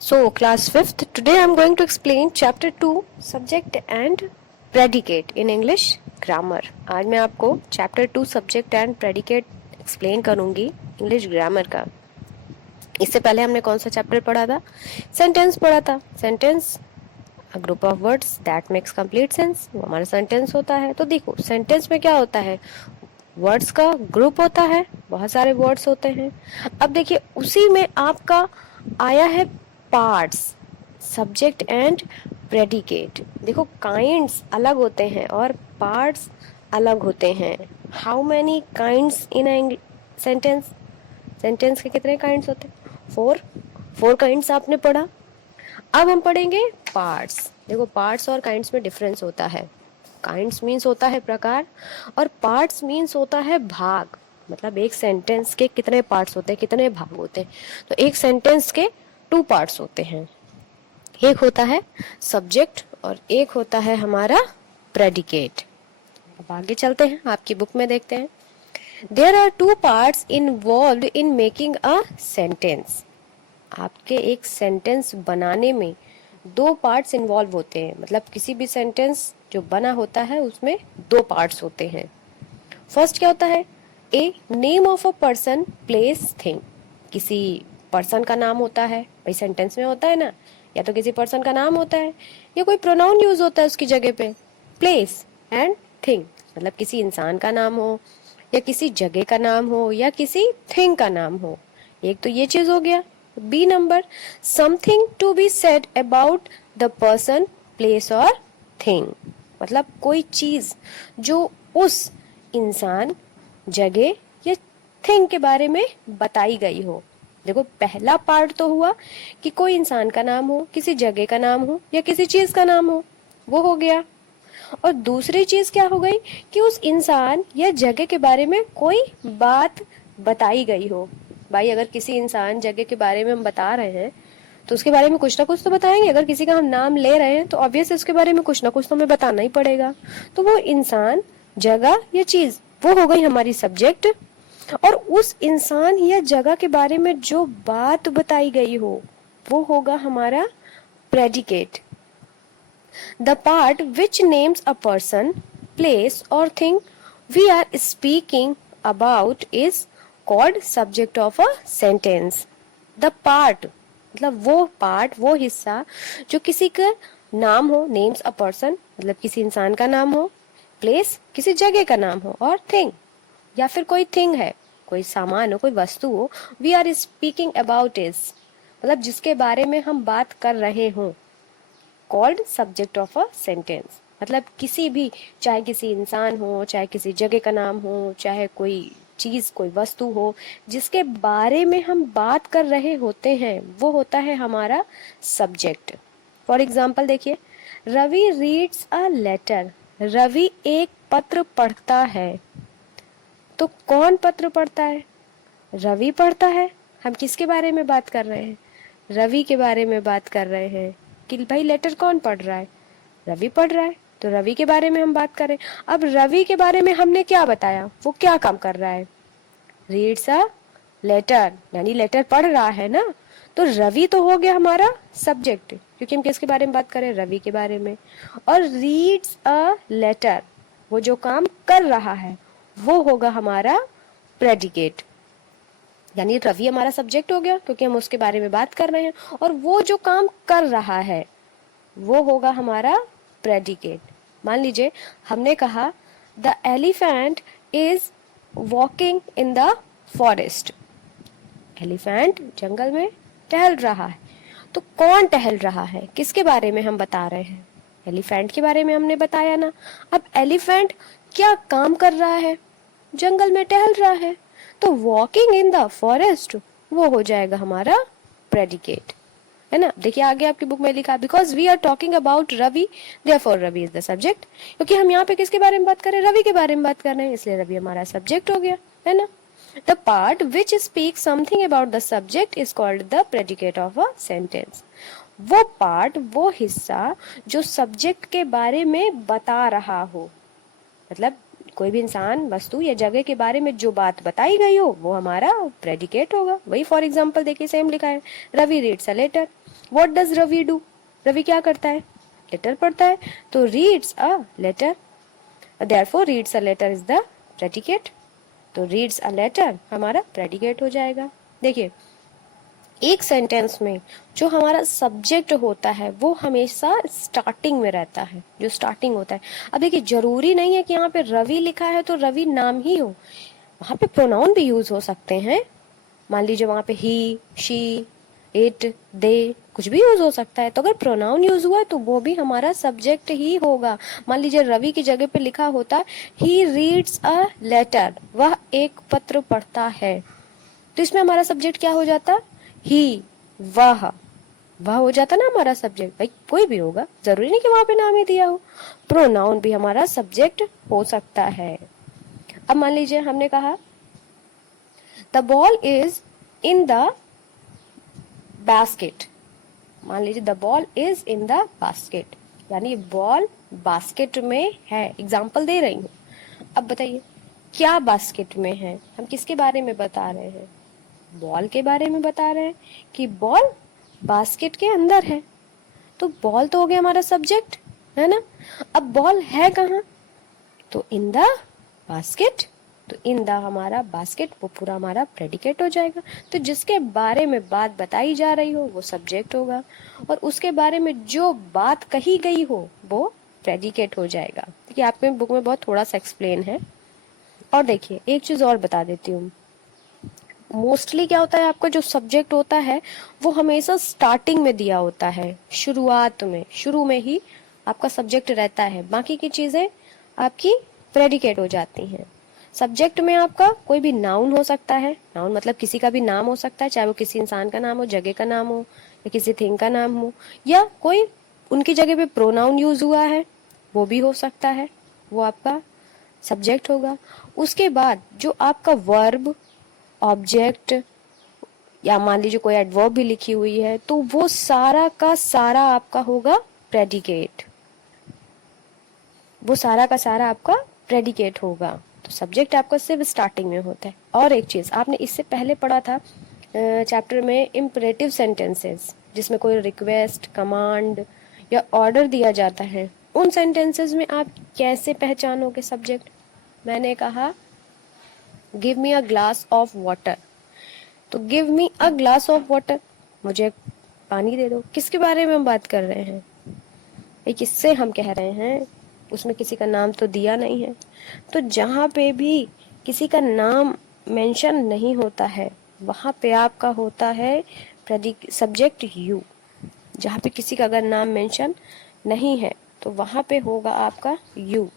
So, class 5th, today I am going to explain chapter 2, subject and predicate in English grammar. आज मैं आपको chapter 2 subject and predicate explain करूंगी English grammar का. इससे पहले हमने कौन सा चैप्टर पढ़ा था? सेंटेंस पढ़ा था. Sentence a group of words that makes complete sense. वो हमारा सेंटेंस होता है. तो देखो सेंटेंस में क्या होता है, वर्ड्स का ग्रुप होता है, बहुत सारे वर्ड्स होते हैं. अब देखिए उसी में आपका आया है पार्ट्स, सब्जेक्ट एंड प्रेडिकेट. देखो काइंड्स अलग होते हैं और पार्ट्स अलग होते हैं. How many kinds in a sentence? Sentence के कितने काइंड्स होते हैं? फोर काइंड्स आपने पढ़ा. अब हम पढ़ेंगे पार्ट्स. देखो पार्ट्स और काइंड्स में डिफरेंस होता है. काइंड्स मीन्स होता है प्रकार और पार्ट्स मीन्स होता है भाग. मतलब एक सेंटेंस के कितने पार्ट्स होते हैं, कितने भाग होते हैं. तो एक सेंटेंस के 2 पार्ट्स होते हैं. एक होता है सब्जेक्ट और एक होता है हमारा प्रेडिकेट. अब आगे चलते हैं, आपकी बुक में देखते हैं. There are 2 parts involved in making a sentence. आपके एक सेंटेंस बनाने में 2 पार्ट्स इन्वॉल्व होते हैं. मतलब किसी भी सेंटेंस जो बना होता है उसमें 2 पार्ट्स होते हैं. फर्स्ट क्या होता है? A name of a person, place, thing. किसी पर्सन का नाम होता है, भाई सेंटेंस में होता है ना, या तो किसी पर्सन का नाम होता है या कोई प्रोनाउन यूज होता है उसकी जगह पे. प्लेस एंड थिंग मतलब किसी इंसान का नाम हो या किसी जगह का नाम हो या किसी थिंग का नाम हो. एक तो ये चीज हो गया. B number, something to be said about the person, place और थिंग. मतलब कोई चीज जो उस इंसान, जगह या थिंग के बारे में बताई गई हो. देखो पहला पार्ट तो हुआ कि कोई इंसान का नाम हो, किसी जगह का नाम हो या किसी चीज का नाम हो, वो हो गया. और दूसरी चीज क्या हो गई कि उस इंसान या जगह के बारे में कोई बात बताई गई हो. भाई अगर किसी इंसान जगह के बारे में हम बता रहे हैं तो उसके बारे में कुछ ना कुछ तो बताएंगे. अगर किसी का हम नाम ले रहे हैं तो ऑब्वियस उसके बारे में कुछ ना कुछ तो हमें बताना ही पड़ेगा. तो वो इंसान, जगह या चीज, वो हो गई हमारी सब्जेक्ट. और उस इंसान या जगह के बारे में जो बात बताई गई हो वो होगा हमारा predicate. The part which names a person, place और thing we are speaking about is called subject of a sentence. The part मतलब वो पार्ट, वो हिस्सा जो किसी का नाम हो, नेम्स अ पर्सन मतलब किसी इंसान का नाम हो, प्लेस किसी जगह का नाम हो और थिंग या फिर कोई थिंग है, कोई सामान हो, कोई वस्तु हो. We are speaking about is मतलब जिसके बारे में हम बात कर रहे हों, called subject of a sentence. मतलब किसी भी, चाहे किसी इंसान हो, चाहे किसी जगह का नाम हो, चाहे कोई चीज, कोई वस्तु हो, जिसके बारे में हम बात कर रहे होते हैं वो होता है हमारा सब्जेक्ट. फॉर एग्जाम्पल देखिए, Ravi reads a letter. Ravi एक पत्र पढ़ता है. तो कौन पत्र पढ़ता है? रवि पढ़ता है. हम किसके बारे में बात कर रहे हैं? रवि के बारे में बात कर रहे हैं कि भाई लेटर कौन पढ़ रहा है? रवि पढ़ रहा है. तो रवि के बारे में हम बात करें. अब रवि के बारे में हमने क्या बताया, वो क्या काम कर रहा है? रीड्स अ लेटर, यानी लेटर पढ़ रहा है ना. तो रवि तो हो गया हमारा सब्जेक्ट, क्योंकि हम किसके बारे में बात करें? रवि के बारे में. और रीड्स अ लेटर, वो जो काम कर रहा है वो होगा हमारा प्रेडिकेट. यानी रवि हमारा सब्जेक्ट हो गया क्योंकि हम उसके बारे में बात कर रहे हैं, और वो जो काम कर रहा है वो होगा हमारा प्रेडिकेट. मान लीजिए हमने कहा the elephant is walking in the forest. Elephant जंगल में टहल रहा है. तो कौन टहल रहा है, किसके बारे में हम बता रहे हैं? एलिफेंट के बारे में हमने बताया ना. अब एलिफेंट क्या काम कर रहा है? जंगल में टहल रहा है. तो वॉकिंग इन द फॉरेस्ट वो हो जाएगा हमारा प्रेडिकेट, है ना. देखिए आगे आपकी बुक में लिखा, because we are talking about Ravi therefore Ravi is the subject. क्योंकि हम यहाँ पे किसके बारे में बात कर रहे हैं? रवि के बारे में बात कर रहे हैं, इसलिए रवि हमारा सब्जेक्ट हो गया, है ना. The part which speak something about the subject is called the predicate of a sentence. वो पार्ट, वो हिस्सा जो सब्जेक्ट के बारे में बता रहा हो, मतलब कोई भी इंसान, वस्तु या जगह के बारे में जो बात बताई गई हो वो हमारा प्रेडिकेट होगा. वही फॉर एग्जाम्पल देखिए सेम लिखा है, Ravi reads a letter. What does Ravi do, Ravi क्या करता है, लेटर पढ़ता है, तो reads a letter, therefore reads a letter is the predicate, तो रीड्स अ लेटर हमारा प्रेडिकेट हो जाएगा। देखिए एक सेंटेंस में जो हमारा सब्जेक्ट होता है वो हमेशा स्टार्टिंग में रहता है, जो स्टार्टिंग होता है। अब देखिए जरूरी नहीं है कि यहाँ पे रवि लिखा है तो रवि नाम ही हो, वहां पे प्रोनाउन भी यूज हो सकते हैं। मान लीजिए वहां पे ही, शी, इट, दे कुछ भी यूज हो सकता है, तो अगर प्रोनाउन यूज हुआ है तो वो भी हमारा सब्जेक्ट ही होगा। मान लीजिए रवि की जगह पे लिखा होता ही रीड्स अ लेटर, वह एक पत्र पढ़ता है, तो इसमें हमारा सब्जेक्ट क्या हो जाता, ही, वह हो जाता ना हमारा सब्जेक्ट। भाई कोई भी होगा, जरूरी नहीं कि वहां पे नाम ही दिया हो, प्रोनाउन भी हमारा सब्जेक्ट हो सकता है। अब मान लीजिए हमने कहा the ball is in the basket, मान लीजिए the ball is in the basket, यानी बॉल बास्केट में है, एग्जाम्पल दे रही हूँ। अब बताइए क्या बास्केट में है, हम किसके बारे में बता रहे हैं, बॉल के बारे में बता रहे हैं कि बॉल बास्केट के अंदर है, तो बॉल तो हो गया हमारा सब्जेक्ट, है ना। अब बॉल है कहाँ, तो इन द बास्केट, तो इन द हमारा बास्केट वो पूरा हमारा प्रेडिकेट हो जाएगा। तो जिसके बारे में बात बताई जा रही हो वो सब्जेक्ट होगा, और उसके बारे में जो बात कही गई हो वो प्रेडिकेट हो जाएगा। देखिए आपके बुक में बहुत थोड़ा सा एक्सप्लेन है। और देखिए एक चीज और बता देती हूँ, मोस्टली क्या होता है आपका जो सब्जेक्ट होता है वो हमेशा स्टार्टिंग में दिया होता है, शुरुआत में, शुरू में ही आपका सब्जेक्ट रहता है, बाकी की चीजें आपकी प्रेडिकेट हो जाती हैं। सब्जेक्ट में आपका कोई भी नाउन हो सकता है, नाउन मतलब किसी का भी नाम हो सकता है, चाहे वो किसी इंसान का नाम हो, जगह का नाम हो, या किसी थिंग का नाम हो, या कोई उनकी जगह पे प्रोनाउन यूज हुआ है वो भी हो सकता है, वो आपका सब्जेक्ट होगा। उसके बाद जो आपका वर्ब, ऑब्जेक्ट, या मान लीजिए कोई एडवर्ब भी लिखी हुई है, तो वो सारा का सारा आपका होगा प्रेडिकेट, वो सारा का सारा आपका प्रेडिकेट होगा। तो सब्जेक्ट आपका सिर्फ स्टार्टिंग में होता है। और एक चीज आपने इससे पहले पढ़ा था चैप्टर में इम्परेटिव सेंटेंसेस, जिसमें कोई रिक्वेस्ट, कमांड या ऑर्डर दिया जाता है, उन सेंटेंसेस में आप कैसे पहचानोगे सब्जेक्ट। मैंने कहा give me a glass of water, तो give me a glass of water, मुझे पानी दे दो, किसके बारे में हम बात कर रहे हैं, ये किससे हम कह रहे हैं, उसमें किसी का नाम तो दिया नहीं है। तो जहाँ पे भी किसी का नाम मेंशन नहीं होता है वहां पे आपका होता है सब्जेक्ट यू। जहाँ पे किसी का अगर नाम मेंशन नहीं है तो वहां पे होगा आपका यू।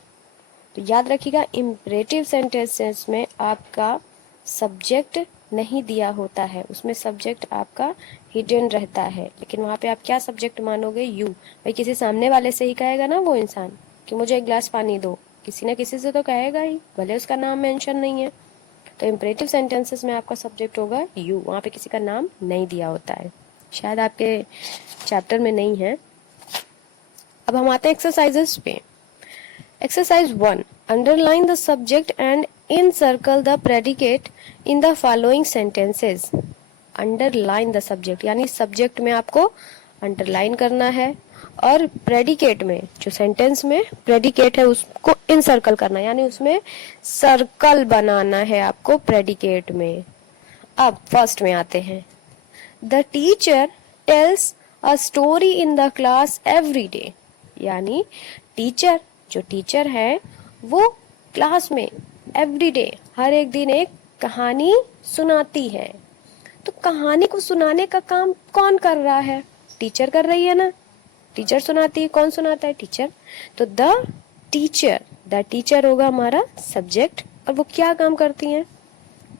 तो याद रखिएगा इम्परेटिव सेंटेंसेस में आपका सब्जेक्ट नहीं दिया होता है, उसमें सब्जेक्ट आपका हिडन रहता है, लेकिन वहां पे आप क्या सब्जेक्ट मानोगे, यू। भाई किसी सामने वाले से ही कहेगा ना वो इंसान कि मुझे एक गिलास पानी दो, किसी ना किसी से तो कहेगा ही, भले उसका नाम मेंशन नहीं है। तो इम्परेटिव सेंटेंसेस में आपका सब्जेक्ट होगा यू, वहां पे किसी का नाम नहीं दिया होता है, शायद आपके चैप्टर में नहीं है। अब हम आते हैं एक्सरसाइजेस पे। Exercise 1. Underline the subject and encircle the predicate in the following sentences. Underline the subject यानी सब्जेक्ट में आपको अंडरलाइन करना है, और प्रेडिकेट में जो सेंटेंस में प्रेडिकेट है उसको इनसर्कल करना है, यानी उसमें सर्कल बनाना है आपको प्रेडिकेट में। अब फर्स्ट में आते हैं, the teacher tales a story in the class every day, यानी टीचर, जो टीचर है वो क्लास में एवरीडे, हर एक दिन एक कहानी सुनाती है। तो कहानी को सुनाने का काम कौन कर रहा है, टीचर कर रही है ना, टीचर सुनाती है, कौन सुनाता है, टीचर। तो द टीचर होगा हमारा सब्जेक्ट, और वो क्या काम करती हैं,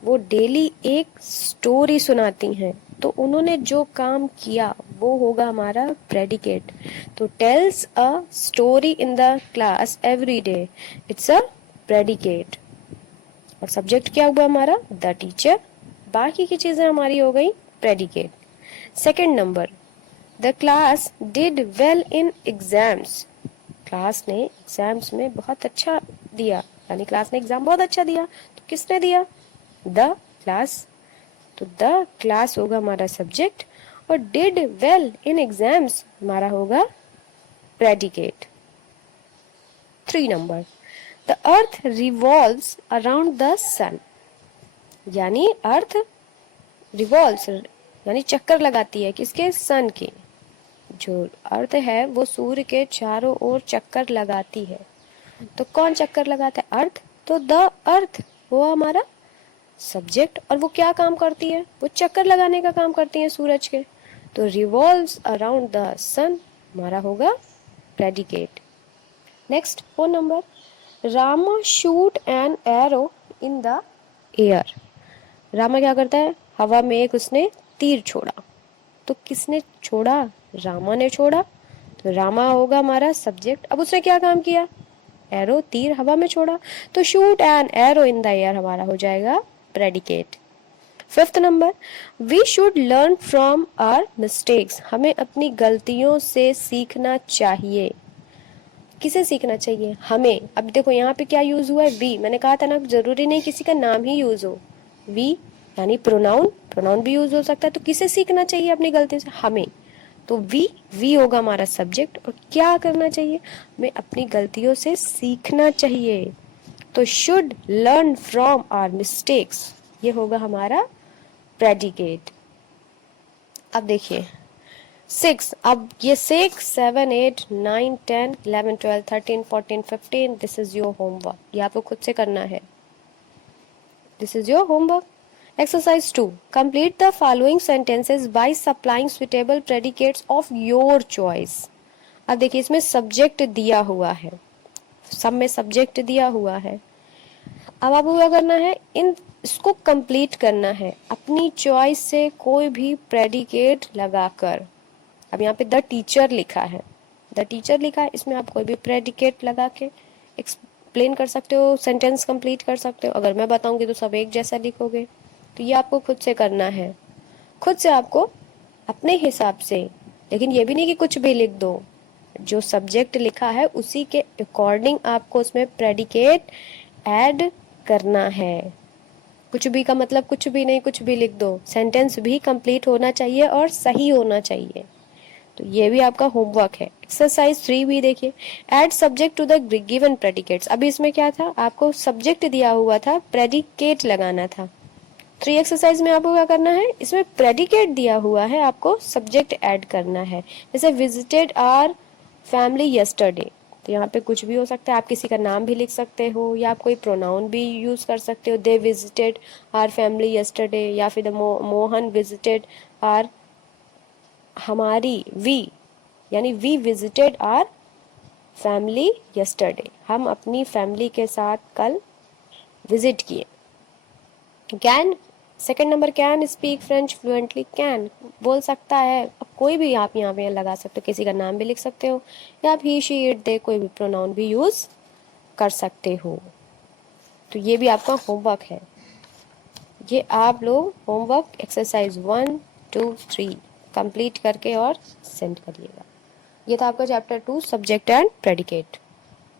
वो डेली एक स्टोरी सुनाती हैं, तो उन्होंने जो काम किया वो होगा हमारा प्रेडिकेट। तो tales a story in the class every day, it's a predicate. और सब्जेक्ट क्या हुआ हमारा, द टीचर, बाकी की चीजें हमारी हो गई predicate. Second number, the class did well in exams, class ने एग्जाम्स में बहुत अच्छा दिया, यानी क्लास ने एग्जाम बहुत अच्छा दिया, तो किसने दिया, द क्लास। तो द क्लास होगा हमारा सब्जेक्ट, और डिड वेल इन एग्जाम्स हमारा होगा predicate. 3 number, the earth revolves around the sun, यानी अर्थ रिवॉल्व्स यानी चक्कर लगाती है किसके, सन के। जो अर्थ है वो सूर्य के चारों ओर चक्कर लगाती है। तो कौन चक्कर लगाता है, अर्थ। तो द अर्थ वो हमारा सब्जेक्ट, और वो क्या काम करती है, वो चक्कर लगाने का काम करती है सूरज के। तो रिवॉल्व्स अराउंड द सन हमारा होगा predicate. Next 4 number, Rama shoot an arrow in the air. Rama क्या करता है, हवा में एक उसने तीर छोड़ा। तो किसने छोड़ा, रामा ने छोड़ा। तो रामा होगा हमारा सब्जेक्ट। अब उसने क्या काम किया, एरो तीर हवा में छोड़ा। तो shoot an arrow in the air हमारा हो जाएगा predicate. 5th number, we should learn from our mistakes. हमें अपनी गलतियों से सीखना चाहिए। किसे सीखना चाहिए, हमें। अब देखो यहाँ पे क्या यूज हुआ है, वी। मैंने कहा था ना जरूरी नहीं किसी का नाम ही यूज हो, वी यानी प्रोनाउन, प्रोनाउन भी यूज हो सकता है। तो किसे सीखना चाहिए अपनी गलतियों से, हमें। तो वी होगा हमारा सब्जेक्ट। और क्या करना चाहिए, हमें अपनी गलतियों से सीखना चाहिए। तो should learn from our mistakes ये होगा हमारा प्रेडिकेट। अब देखिए 6, अब ये 6, 7, 8, 9, 10, 11, 12, 13, 14, 15 दिस इज योर होमवर्क। ये आपको खुद से करना है। This is your homework. Exercise 2. Complete the following sentences by supplying suitable predicates of your choice. अब देखिए इसमें सब्जेक्ट दिया हुआ है, सब में सब्जेक्ट दिया हुआ है। अब आपको क्या करना है, इसको कंप्लीट करना है अपनी चॉइस से कोई भी प्रेडिकेट लगाकर। अब यहाँ पे द टीचर लिखा है, द टीचर लिखा है, इसमें आप कोई भी प्रेडिकेट लगा के एक्सप्लेन कर सकते हो, सेंटेंस कंप्लीट कर सकते हो। अगर मैं बताऊंगी तो सब एक जैसा लिखोगे। तो ये आपको खुद से करना है, खुद से आपको अपने हिसाब से। लेकिन ये भी नहीं कि कुछ भी लिख दो, जो सब्जेक्ट लिखा है उसी के अकॉर्डिंग आपको उसमें प्रेडिकेट ऐड करना है। कुछ भी का मतलब कुछ भी नहीं, कुछ भी लिख दो। सेंटेंस भी कंप्लीट होना चाहिए और सही होना चाहिए। तो ये भी आपका होमवर्क है। एक्सरसाइज 3 भी देखिए, add subject to the given predicates. अभी इसमें क्या था, आपको सब्जेक्ट दिया हुआ था, प्रेडिकेट लगाना था। 3 एक्सरसाइज में आपको क्या करना है, इसमें प्रेडिकेट दिया हुआ है, आपको सब्जेक्ट ऐड करना है। जैसे विजिटेड आवर फैमिली यस्टरडे, तो यहाँ पे कुछ भी हो सकता है, आप किसी का नाम भी लिख सकते हो या आप कोई प्रोनाउन भी यूज कर सकते हो। They visited our family yesterday, या फिर मोहन विजिटेड आवर, हमारी वी यानी we visited our family yesterday, हम अपनी फैमिली के साथ कल विजिट किए। Can, second number, can speak French fluently, can बोल सकता है। अब कोई भी आप यहाँ पे लगा सकते हो, किसी का नाम भी लिख सकते हो या आप ही शी इट दे कोई भी प्रोनाउन भी यूज कर सकते हो। तो ये भी आपका होमवर्क है। ये आप लोग होमवर्क एक्सरसाइज 1, 2, 3 कंप्लीट करके और सेंड करिएगा। ये था आपका चैप्टर 2 सब्जेक्ट एंड प्रेडिकेट।